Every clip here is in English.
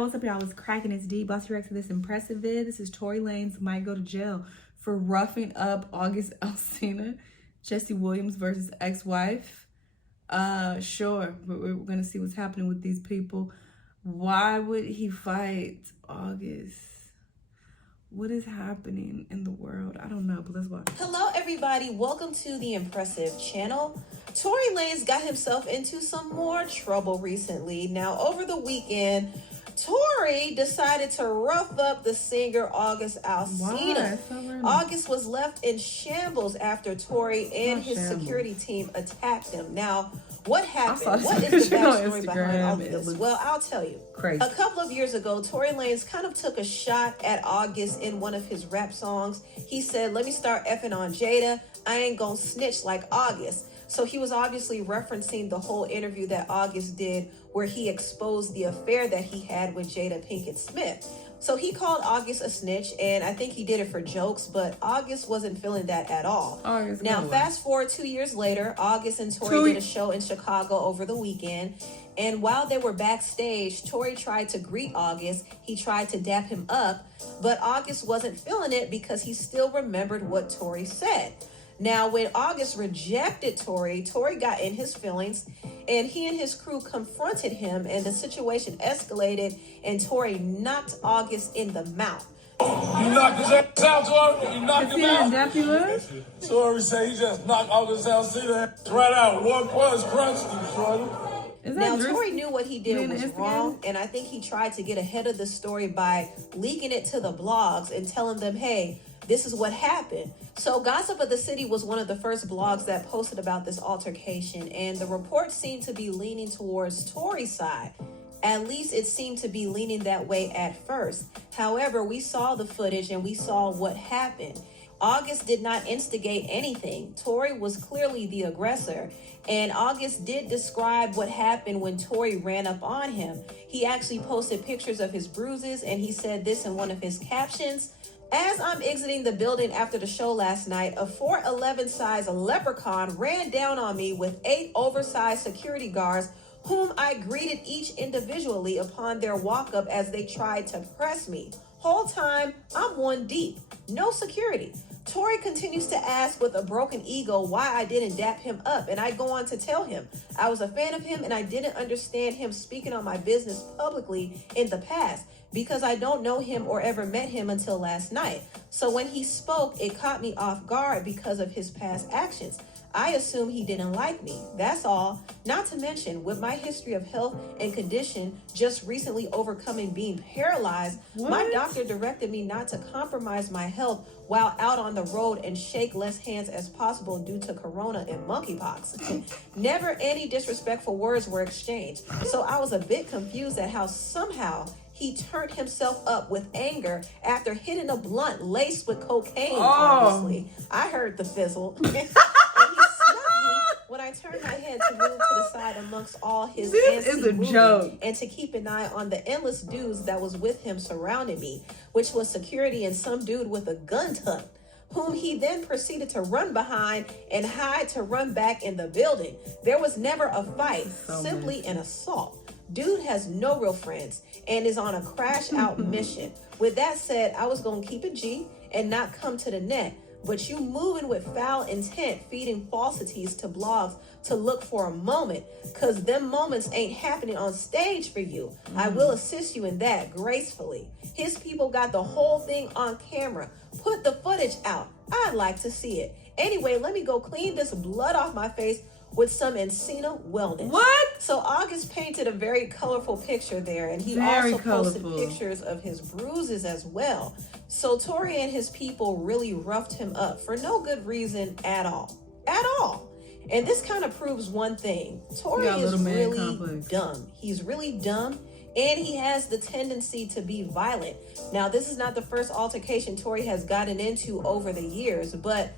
Hey, what's up, y'all? It's cracking. It's D. Bossy Rex for this impressive vid. This is Tory Lanez might go to jail for roughing up August Alsina, Jesse Williams versus ex-wife. Sure, but we're gonna see what's happening with these people. Why would he fight August? What is happening in the world? I don't know, but let's watch. Hello, everybody. Welcome to the Impressive channel. Tory Lanez got himself into some more trouble recently. Now, over the weekend, Tory decided to rough up the singer August Alsina. August was left in shambles after Tory and his security team attacked him. Now, what happened? What is the backstory behind all this? Well, I'll tell you. Crazy. A couple of years ago, Tory Lanez kind of took a shot at August in one of his rap songs. He said, "Let me start effing on Jada. I ain't gonna snitch like August." So he was obviously referencing the whole interview that August did where he exposed the affair that he had with Jada Pinkett Smith. So he called August a snitch, and I think he did it for jokes, but August wasn't feeling that at all. Now, fast forward 2 years later, August and Tory did a show in Chicago over the weekend. And while they were backstage, Tory tried to greet August. He tried to dap him up, but August wasn't feeling it because he still remembered what Tory said. Now, when August rejected Tory, Tory got in his feelings, and he and his crew confronted him, and the situation escalated, and Tory knocked August in the mouth. You knocked his ass out, Tory? You knocked him out? Tory said he just knocked August Alsina right out. One punch, crunched him, Tory. Now, Tory knew what he did was wrong, and I think he tried to get ahead of the story by leaking it to the blogs and telling them, hey, this is what happened. So Gossip of the City was one of the first blogs that posted about this altercation, and the report seemed to be leaning towards Tory's side. At least it seemed to be leaning that way at first. However, we saw the footage and we saw what happened. August did not instigate anything. Tory was clearly the aggressor, and August did describe what happened when Tory ran up on him. He actually posted pictures of his bruises, and he said this in one of his captions: "As I'm exiting the building after the show last night, a 4'11" size leprechaun ran down on me with 8 oversized security guards, whom I greeted each individually upon their walk up as they tried to press me. Whole time, I'm one deep. No security." Tory continues to ask with a broken ego why I didn't dap him up, and I go on to tell him I was a fan of him and I didn't understand him speaking on my business publicly in the past because I don't know him or ever met him until last night. So when he spoke, it caught me off guard because of his past actions. I assume he didn't like me. That's all. Not to mention, with my history of health and condition, just recently overcoming being paralyzed, my doctor directed me not to compromise my health while out on the road and shake less hands as possible due to corona and monkeypox. Never any disrespectful words were exchanged. So I was a bit confused at how somehow he turned himself up with anger after hitting a blunt laced with cocaine, obviously. I heard the fizzle. When I turned my head to move to the side amongst all his joke, and to keep an eye on the endless dudes that was with him surrounding me, which was security and some dude with a gun tucked, whom he then proceeded to run behind and hide to run back in the building. There was never a fight, simply an assault. Dude has no real friends and is on a crash out mission. With that said, I was gonna keep it G and not come to the net. But you moving with foul intent, feeding falsities to blogs to look for a moment, because them moments ain't happening on stage for you. I will assist you in that gracefully. His people got the whole thing on camera. Put the footage out. I'd like to see it. Anyway, let me go clean this blood off my face with some Encina Wellness. What? So August painted a very colorful picture there, and he also posted pictures of his bruises as well. So Tory and his people really roughed him up for no good reason at all. At all. And this kind of proves one thing. Tory is really dumb. He's really dumb, and he has the tendency to be violent. Now, this is not the first altercation Tory has gotten into over the years, but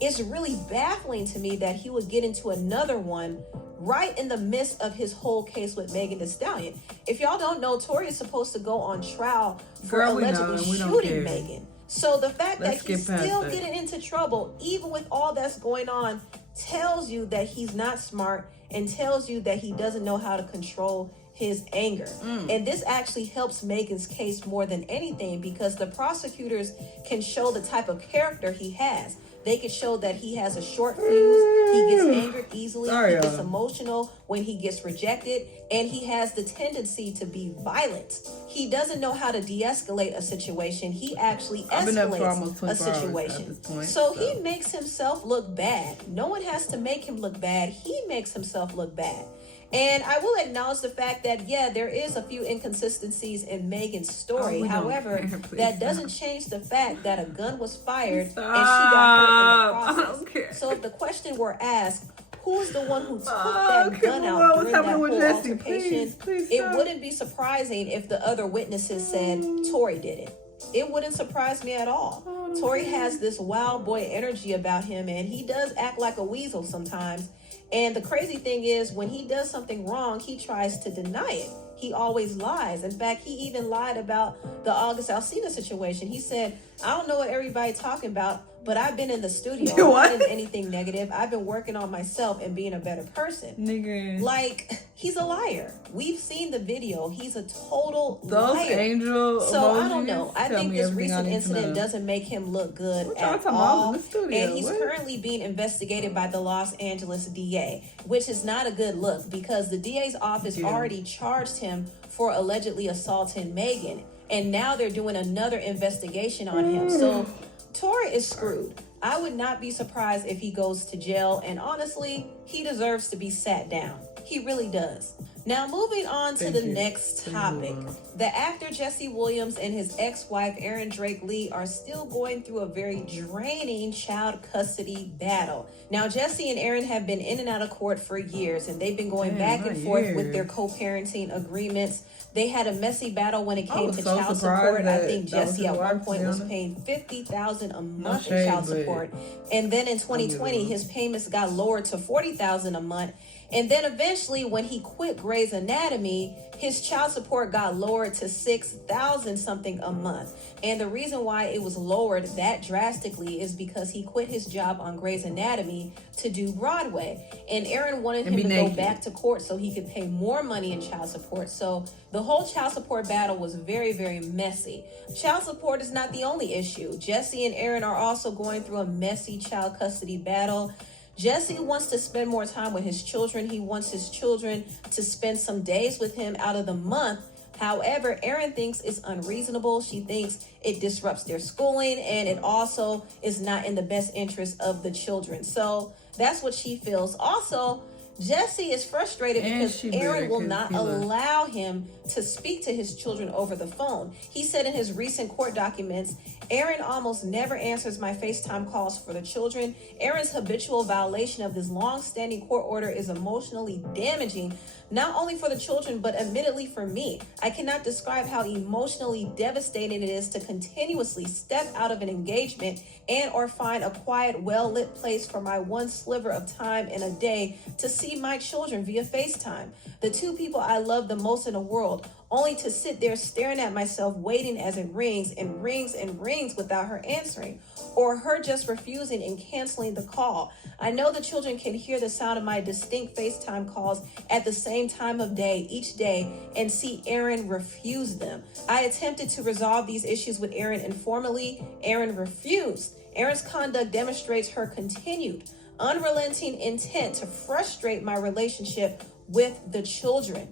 it's really baffling to me that he would get into another one right in the midst of his whole case with Megan Thee Stallion. If y'all don't know, Tory is supposed to go on trial for allegedly shooting Megan. So the fact that he's still getting into trouble, even with all that's going on, tells you that he's not smart and tells you that he doesn't know how to control his anger. And this actually helps Megan's case more than anything because the prosecutors can show the type of character he has. They could show that he has a short fuse, he gets angered easily, he gets emotional when he gets rejected, and he has the tendency to be violent. He doesn't know how to de-escalate a situation. He actually escalates a situation. So he makes himself look bad. No one has to make him look bad. He makes himself look bad. And I will acknowledge the fact that, yeah, there is a few inconsistencies in Megan's story. However, that doesn't change the fact that a gun was fired and she got hurt in the process. So if the question were asked, who's the one who took that gun out during that whole altercation, it wouldn't be surprising if the other witnesses said Tory did it. It wouldn't surprise me at all. Tory has this wild boy energy about him, and he does act like a weasel sometimes. And the crazy thing is, when he does something wrong, he tries to deny it. He always lies. In fact, he even lied about the August Alsina situation. He said, I don't know what everybody's talking about, but I've been in the studio. I'm not in anything negative. I've been working on myself and being a better person. Nigga. Like, he's a liar. We've seen the video. He's a total Those liar. Angel So emojis, I don't know. I think this recent incident doesn't make him look good at all. And he's currently being investigated by the Los Angeles DA, which is not a good look because the DA's office already charged him for allegedly assaulting Megan. And now they're doing another investigation on him. So Tory is screwed. I would not be surprised if he goes to jail. And honestly, he deserves to be sat down. He really does. Now, moving on to the next topic. The actor Jesse Williams and his ex-wife Erin Drake Lee are still going through a very draining child custody battle. Now, Jesse and Erin have been in and out of court for years, and they've been going back and forth with their co-parenting agreements. They had a messy battle when it came to child support. I think Jesse at one point was paying $50,000 a month in child support. And then in 2020, his payments got lowered to $40,000 a month. And then eventually, when he quit Grey's Anatomy, his child support got lowered to $6,000 something a month. And the reason why it was lowered that drastically is because he quit his job on Grey's Anatomy to do Broadway. And Erin wanted him to go back to court so he could pay more money in child support. So the whole child support battle was very, very messy. Child support is not the only issue. Jesse and Erin are also going through a messy child custody battle. Jesse wants to spend more time with his children. He wants his children to spend some days with him out of the month. However, Erin thinks it's unreasonable. She thinks it disrupts their schooling and it also is not in the best interest of the children. So that's what she feels. Also, Jesse is frustrated because Erin will not allow him to speak to his children over the phone. He said in his recent court documents, Erin almost never answers my FaceTime calls for the children. Erin's habitual violation of this long-standing court order is emotionally damaging, not only for the children, but admittedly for me. I cannot describe how emotionally devastating it is to continuously step out of an engagement and or find a quiet, well-lit place for my one sliver of time in a day to see my children via FaceTime. The two people I love the most in the world, only to sit there staring at myself, waiting as it rings and rings and rings without her answering, or her just refusing and canceling the call. I know the children can hear the sound of my distinct FaceTime calls at the same time of day each day and see Erin refuse them. I attempted to resolve these issues with Erin informally. Erin refused. Erin's conduct demonstrates her continued, unrelenting intent to frustrate my relationship with the children.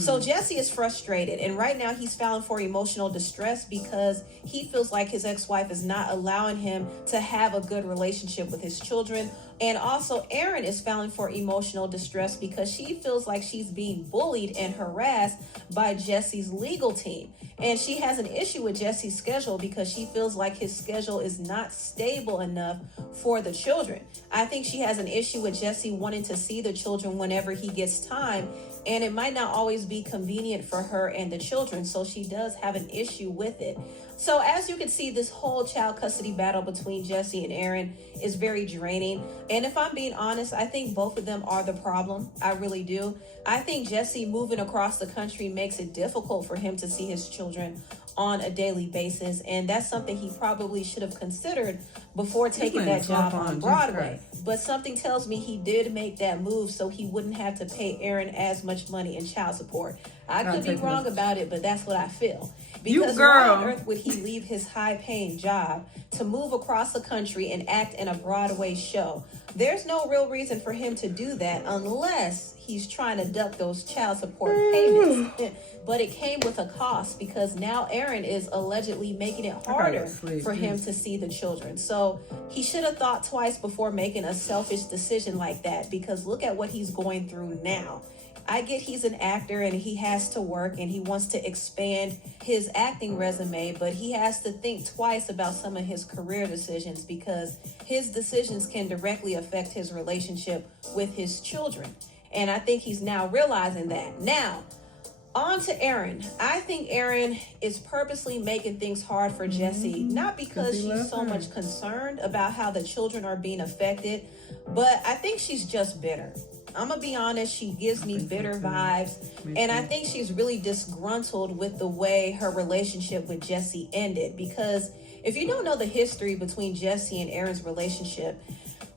So Jesse is frustrated, and right now he's filing for emotional distress because he feels like his ex-wife is not allowing him to have a good relationship with his children. And also Erin is filing for emotional distress because she feels like she's being bullied and harassed by Jesse's legal team. And she has an issue with Jesse's schedule because she feels like his schedule is not stable enough for the children. I think she has an issue with Jesse wanting to see the children whenever he gets time, and it might not always be convenient for her and the children. So she does have an issue with it. So as you can see, this whole child custody battle between Jesse and Erin is very draining. And if I'm being honest, I think both of them are the problem. I really do. I think Jesse moving across the country makes it difficult for him to see his children on a daily basis. And that's something he probably should have considered before taking that job on Broadway. But something tells me he did make that move so he wouldn't have to pay Erin as much money in child support. I could be wrong about it, but that's what I feel. You Because girl. why on earth would he leave his high-paying job to move across the country and act in a Broadway show? There's no real reason for him to do that unless he's trying to duck those child support payments. But it came with a cost because now Aaron is allegedly making it harder for him to see the children. So he should have thought twice before making a selfish decision like that, because look at what he's going through now. I get he's an actor and he has to work and he wants to expand his acting resume, but he has to think twice about some of his career decisions because his decisions can directly affect his relationship with his children. And I think he's now realizing that. Now, on to Aaron. I think Aaron is purposely making things hard for Jessie, not because she's so much concerned about how the children are being affected, but I think she's just bitter. I'm gonna be honest, she gives me bitter vibes, and I think she's really disgruntled with the way her relationship with Jessie ended, because if you don't know the history between Jessie and Aaron's relationship,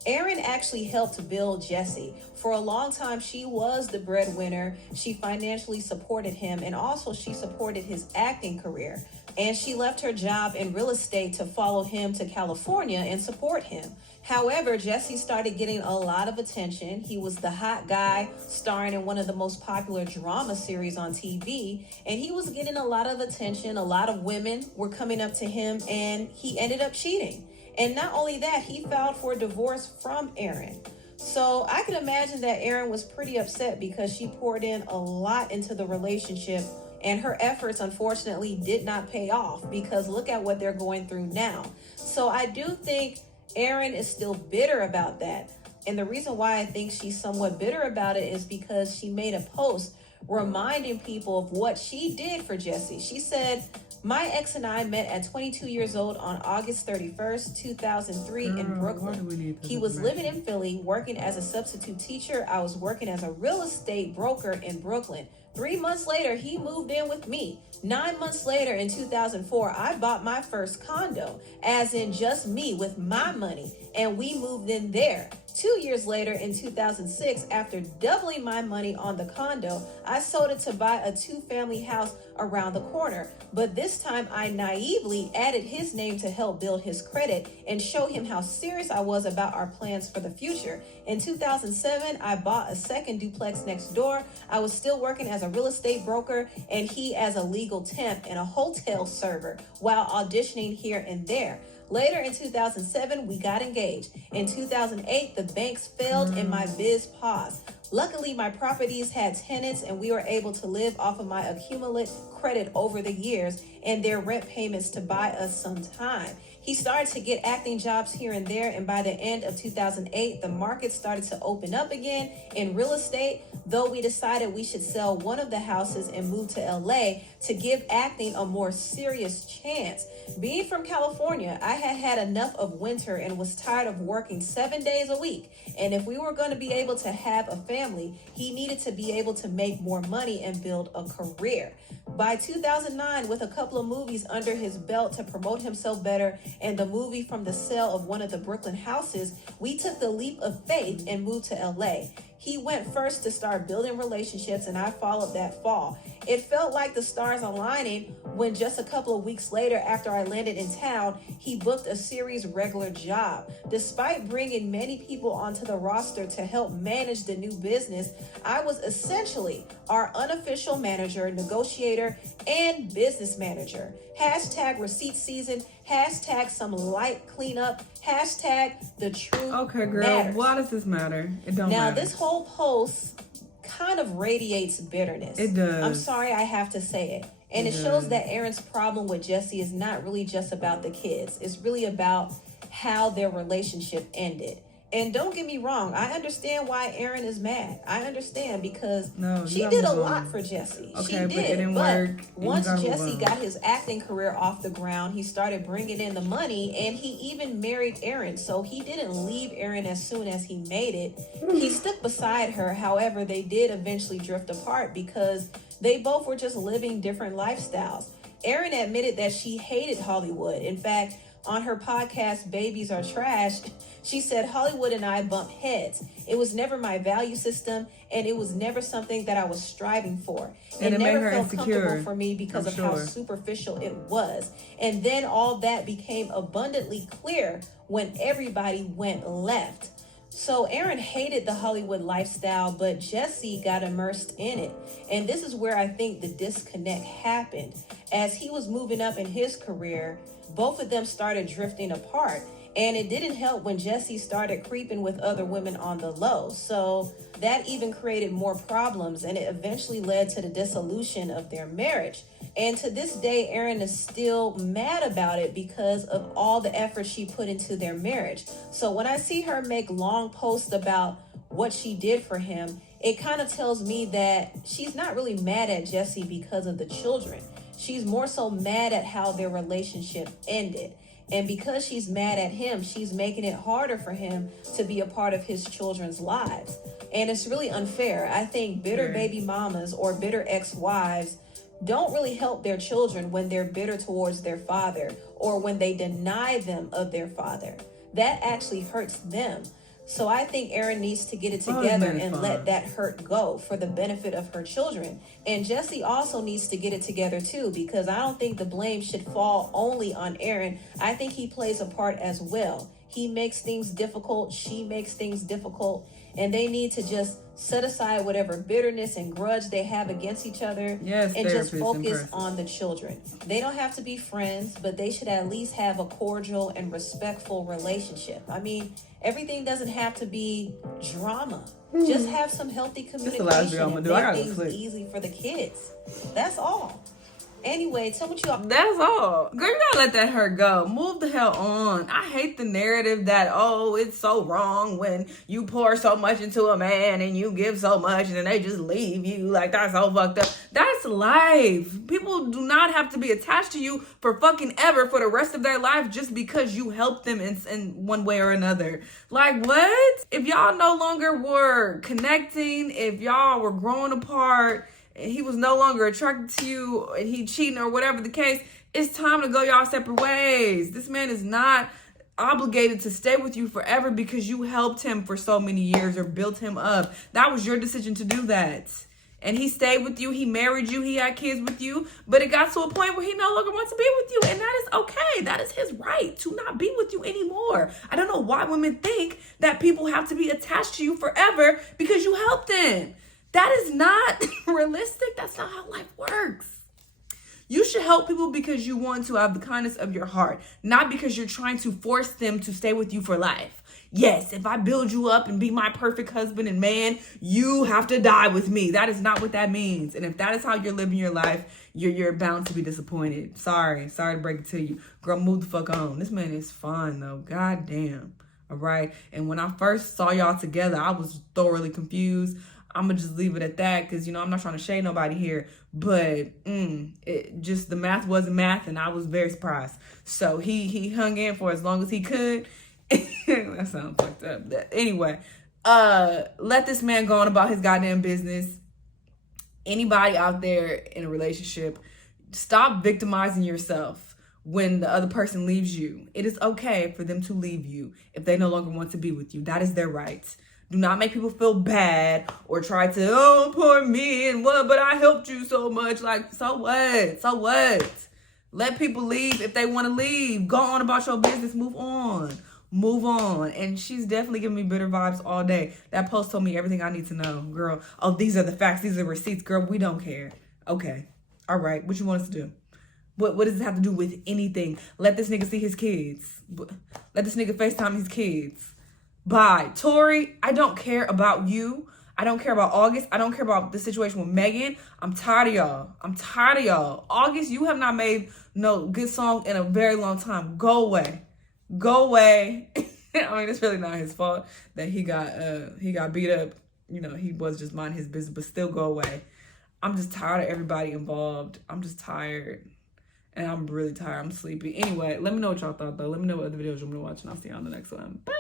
Aaron actually helped build Jessie. For a long time, she was the breadwinner. She financially supported him, and also she supported his acting career. And she left her job in real estate to follow him to California and support him. However, Jessie started getting a lot of attention. He was the hot guy starring in one of the most popular drama series on TV, and he was getting a lot of attention. A lot of women were coming up to him, and he ended up cheating. And not only that, he filed for divorce from Aaron. So I can imagine that Aaron was pretty upset because she poured in a lot into the relationship, and her efforts unfortunately did not pay off, because look at what they're going through now. So I do think Aaron is still bitter about that. And the reason why I think she's somewhat bitter about it is because she made a post reminding people of what she did for Jessie. She said, "My ex and I met at 22 years old on August 31st, 2003 in Brooklyn. He was living in Philly, working as a substitute teacher. I was working as a real estate broker in Brooklyn. 3 months later, he moved in with me. 9 months later, in 2004, I bought my first condo, as in just me with my money, and we moved in there. 2 years later, in 2006, after doubling my money on the condo, I sold it to buy a 2-family house around the corner. But this time, I naively added his name to help build his credit and show him how serious I was about our plans for the future. In 2007, I bought a second duplex next door. I was still working as a real estate broker and he as a legal temp and a hotel server while auditioning here and there. Later in 2007, we got engaged. In 2008, the banks failed and my biz paused. Luckily, my properties had tenants and we were able to live off of my accumulated credit over the years and their rent payments to buy us some time. He started to get acting jobs here and there, and by the end of 2008, the market started to open up again in real estate, though we decided we should sell one of the houses and move to LA to give acting a more serious chance. Being from California, I had had enough of winter and was tired of working 7 days a week. And if we were going to be able to have a family, he needed to be able to make more money and build a career. By 2009, with a couple of movies under his belt to promote himself better and the movie from the sale of one of the Brooklyn houses, we took the leap of faith and moved to LA. He went first to start building relationships, and I followed that fall. It felt like the stars aligning when just a couple of weeks later, after I landed in town, he booked a series regular job. Despite bringing many people onto the roster to help manage the new business, I was essentially our unofficial manager, negotiator, and business manager. Hashtag receipt season, hashtag some light cleanup, hashtag the truth. Okay, girl, matters. why does this matter? It don't Now, matter. this whole post kind of radiates bitterness. It does. I'm sorry I have to say it. And it shows that Aaron's problem with Jessie is not really just about the kids. It's really about how their relationship ended. And don't get me wrong, I understand why Aaron is mad. I understand because she did a lot for Jessie. Okay, she did. but it didn't work. Once Jessie got his acting career off the ground, he started bringing in the money, and he even married Aaron. So he didn't leave Aaron as soon as he made it. He stuck beside her. However, they did eventually drift apart because they both were just living different lifestyles. Aaron admitted that she hated Hollywood. In fact, On her podcast, Babies Are Trash, she said, Hollywood and I bump heads. It was never my value system, and it was never something that I was striving for. And it never felt insecure, comfortable for me because of how superficial it was. And then all that became abundantly clear when everybody went left. So Aaron hated the Hollywood lifestyle, but Jesse got immersed in it. And this is where I think the disconnect happened. As he was moving up in his career, both of them started drifting apart. And it didn't help when Jesse started creeping with other women on the low. So that even created more problems, and it eventually led to the dissolution of their marriage. And to this day, Erin is still mad about it because of all the effort she put into their marriage. So when I see her make long posts about what she did for him, it kind of tells me that she's not really mad at Jesse because of the children. She's more so mad at how their relationship ended. And because she's mad at him, she's making it harder for him to be a part of his children's lives. And it's really unfair. I think bitter baby mamas or bitter ex-wives don't really help their children when they're bitter towards their father or when they deny them of their father. That actually hurts them. So I think Erin needs to get it together and let that hurt go for the benefit of her children. And Jesse also needs to get it together too, because I don't think the blame should fall only on Erin. I think he plays a part as well. He makes things difficult. She makes things difficult. And they need to just set aside whatever bitterness and grudge they have against each other and just focus on the children. They don't have to be friends, but they should at least have a cordial and respectful relationship. I mean, everything doesn't have to be drama. Just have some healthy communication and make things easy for the kids. That's all. Anyway, tell what you up. That's all. Girl, you gotta let that hurt go. Move the hell on. I hate the narrative that, oh, it's so wrong when you pour so much into a man and you give so much and then they just leave you. Like, that's so fucked up. That's life. People do not have to be attached to you for fucking ever for the rest of their life just because you helped them in one way or another. Like, what? If y'all no longer were connecting, if y'all were growing apart, and he was no longer attracted to you and he cheating or whatever the case, it's time to go y'all separate ways. This man is not obligated to stay with you forever because you helped him for so many years or built him up. That was your decision to do that. And he stayed with you, he married you, he had kids with you, but it got to a point where he no longer wants to be with you. And that is okay. That is his right to not be with you anymore. I don't know why women think that people have to be attached to you forever because you helped them. That is not realistic. That's not how life works. You should help people because you want to have the kindness of your heart, not because you're trying to force them to stay with you for life. Yes, if I build you up and be my perfect husband and man, you have to die with me. That is not what that means. And if that is how you're living your life, you're bound to be disappointed. Sorry to break it to you. Girl, move the fuck on. This man is fine though. God damn. All right. And when I first saw y'all together, I was thoroughly confused. I'm going to just leave it at that because, I'm not trying to shade nobody here. But the math wasn't math, and I was very surprised. So he hung in for as long as he could. That sounds fucked up. Anyway, let this man go on about his goddamn business. Anybody out there in a relationship, stop victimizing yourself when the other person leaves you. It is okay for them to leave you if they no longer want to be with you. That is their right. Do not make people feel bad or try to, oh, poor me and what, but I helped you so much. Like, so what? So what? Let people leave if they want to leave. Go on about your business. Move on. Move on. And she's definitely giving me bitter vibes all day. That post told me everything I need to know, girl. Oh, these are the facts. These are the receipts. Girl, we don't care. Okay. All right. What you want us to do? What does it have to do with anything? Let this nigga see his kids. Let this nigga FaceTime his kids. Bye. Tori, I don't care about you. I don't care about August. I don't care about the situation with Megan. I'm tired of y'all. August, you have not made no good song in a very long time. Go away. I mean, it's really not his fault that he got beat up. He was just minding his business, but still go away. I'm just tired of everybody involved. I'm just tired. And I'm really tired. I'm sleepy. Anyway, let me know what y'all thought, though. Let me know what other videos you want me to watch, and I'll see you on the next one. Bye.